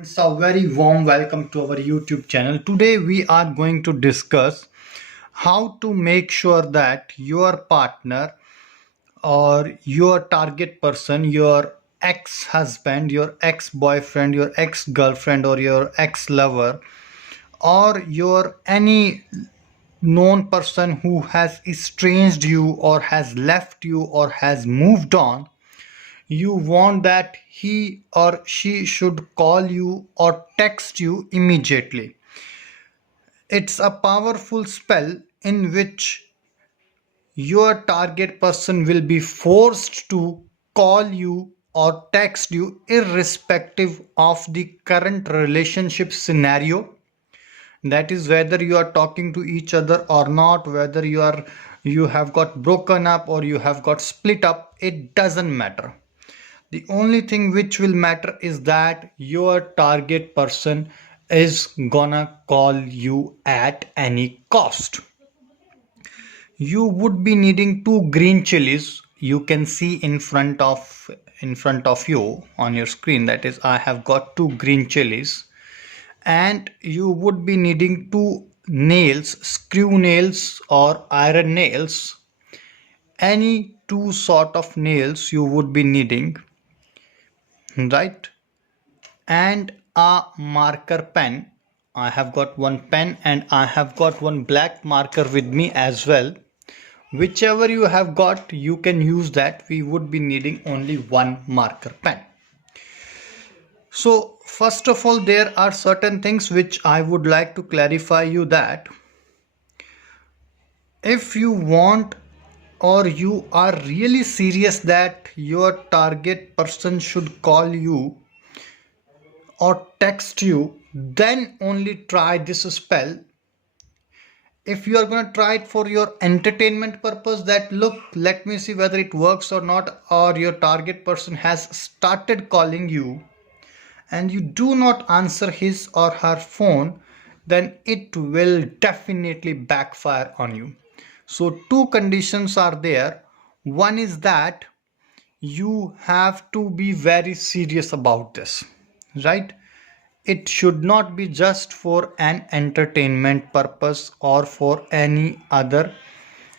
It's a very warm welcome to our YouTube channel. Today we are going to discuss how to make sure that your partner or your target person, your ex-husband, your ex-boyfriend, your ex-girlfriend or your ex-lover or your any known person who has estranged you or has left you or has moved on, you want that he or she should call you or text you immediately. It's a powerful spell in which your target person will be forced to call you or text you irrespective of the current relationship scenario. That is whether you are talking to each other or not, whether you have got broken up or you have got split up, it doesn't matter. The only thing which will matter is that your target person is gonna call you at any cost. You would be needing two green chilies. You can see in front of you on your screen. That is, I have got two green chilies, and you would be needing two nails, screw nails or iron nails. Any two sort of nails you would be needing, right? And a marker pen. I have got one pen and I have got one black marker with me as well. Whichever you have got, you can use that. We would be needing only one marker pen. So first of all, there are certain things which I would like to clarify you that if you want or you are really serious that your target person should call you or text you, then only try this spell. If you are going to try it for your entertainment purpose, that look, let me see whether it works or not, or your target person has started calling you and you do not answer his or her phone, then it will definitely backfire on you. So two conditions are there. One is that you have to be very serious about this, right? It should not be just for an entertainment purpose or for any other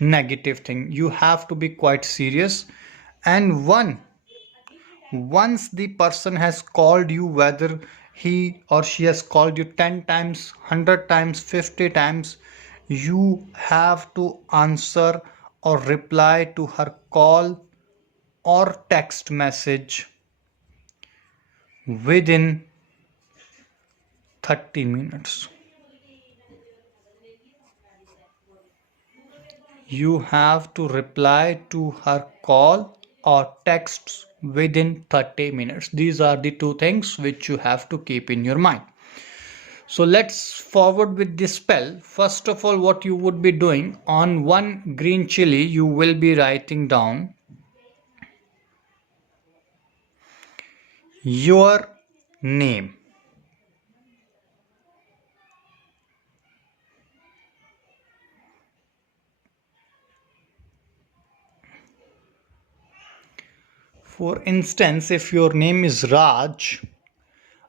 negative thing. You have to be quite serious. And once the person has called you, whether he or she has called you 10 times, 100 times, 50 times, you have to answer or reply to her call or text message within 30 minutes. You have to reply to her call or texts within 30 minutes. These are the two things which you have to keep in your mind. So let's forward with this spell. First of all, what you would be doing, on one green chili, you will be writing down your name. For instance, if your name is Raj,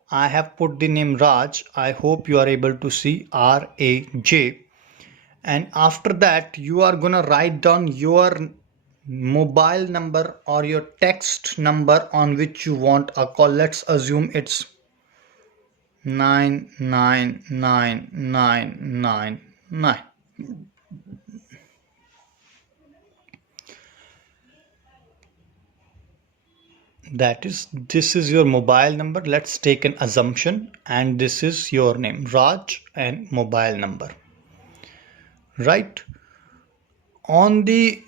I have put the name Raj. I hope you are able to see RAJ. And after that, you are gonna write down your mobile number or your text number on which you want a call. Let's assume it's 999999. That is, this is your mobile number. Let's take an assumption, and this is your name, Raj, and mobile number, right? On the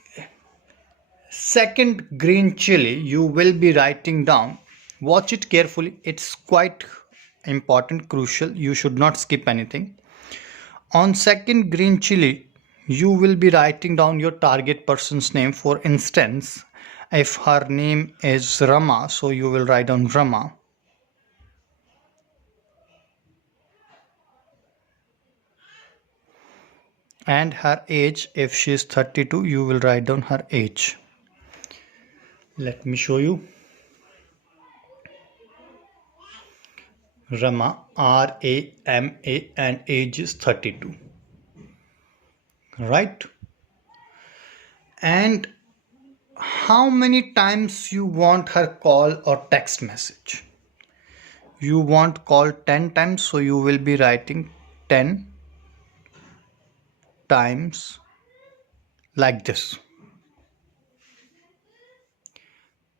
second green chili, you will be writing down, watch it carefully, it's quite important, crucial, you should not skip anything. On second green chili, you will be writing down your target person's name. For instance, if her name is Rama, so you will write down Rama. And her age, if she is 32, you will write down her age. Let me show you. Rama, Rama, and age is 32. Right? And how many times you want her call or text message? You want call 10 times, so you will be writing 10 times like this.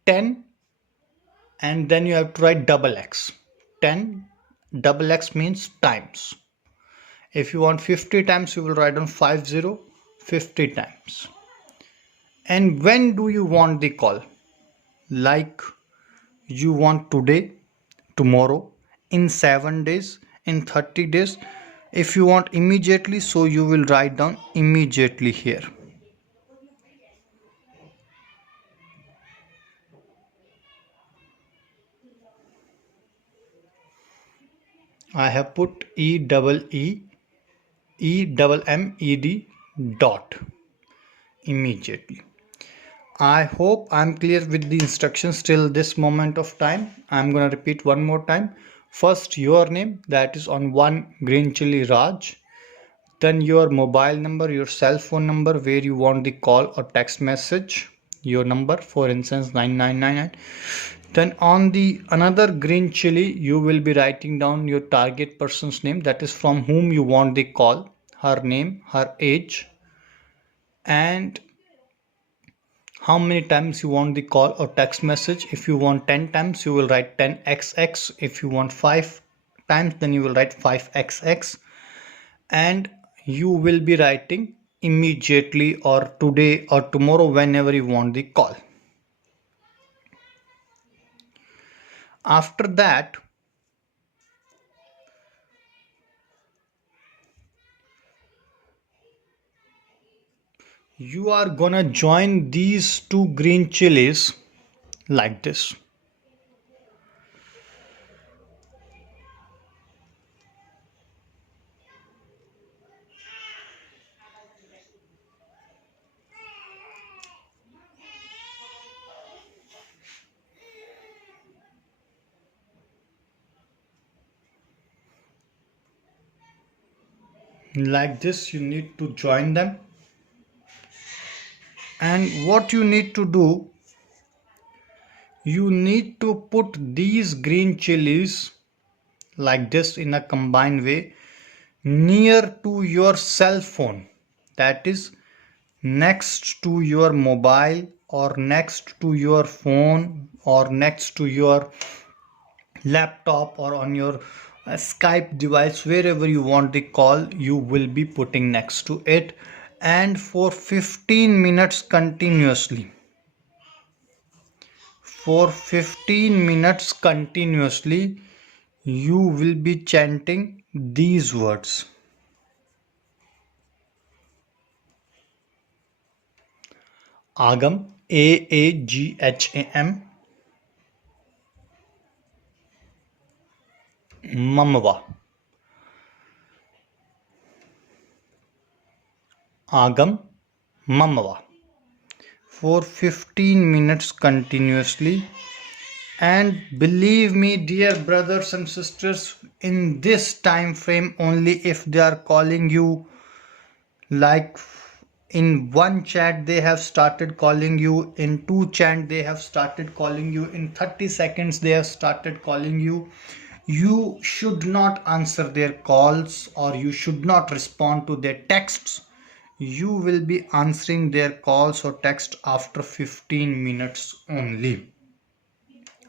10, and then you have to write double X. 10 double X means times. If you want 50 times, you will write on 50 times. And when do you want the call? Like you want today, tomorrow, in 7 days, in 30 days. If you want immediately, so you will write down immediately here. I have put EEEMMED dot immediately. I hope I'm clear with the instructions till this moment of time. I'm gonna repeat one more time. First, your name, that is on one green chili Raj. Then your mobile number, your cell phone number where you want the call or text message, your number, for instance 9999. Then on the another green chili, you will be writing down your target person's name, that is from whom you want the call, her name, her age, and how many times you want the call or text message. If you want 10 times, you will write 10xx. If you want 5 times, then you will write 5xx. And you will be writing immediately or today or tomorrow whenever you want the call. After that, you are gonna join these two green chilies like this. Like this, you need to join them. And what you need to do, you need to put these green chilies like this in a combined way near to your cell phone, that is next to your mobile or next to your phone or next to your laptop or on your Skype device, wherever you want the call, you will be putting next to it. And for 15 minutes continuously, for 15 minutes continuously, you will be chanting these words. Agam, Aagam, Mamva. Agam, Mamva. For 15 minutes continuously. And believe me, dear brothers and sisters, in this time frame only, if they are calling you, like in one chat they have started calling you, in two chat they have started calling you, in 30 seconds they have started calling you, you should not answer their calls or you should not respond to their texts. You will be answering their calls or text after 15 minutes only,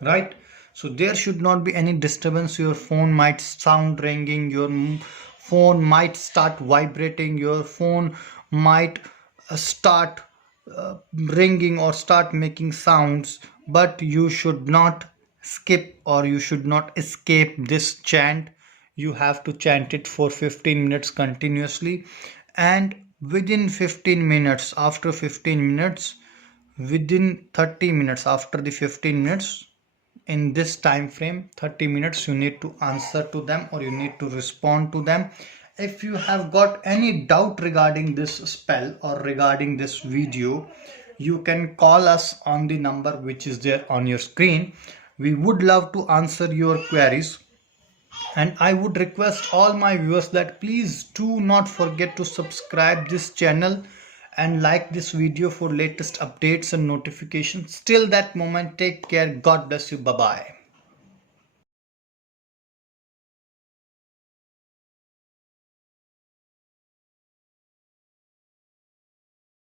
right? So there should not be any disturbance. Your phone might sound ringing, your phone might start vibrating, your phone might start ringing or start making sounds, but you should not skip or you should not escape this chant. You have to chant it for 15 minutes continuously. And within 15 minutes, after 15 minutes, within 30 minutes, after the 15 minutes, in this time frame 30 minutes, you need to answer to them or you need to respond to them. If you have got any doubt regarding this spell or regarding this video, you can call us on the number which is there on your screen. We would love to answer your queries. And I would request all my viewers that please do not forget to subscribe this channel and like this video for latest updates and notifications. Till that moment, take care. God bless you. Bye bye.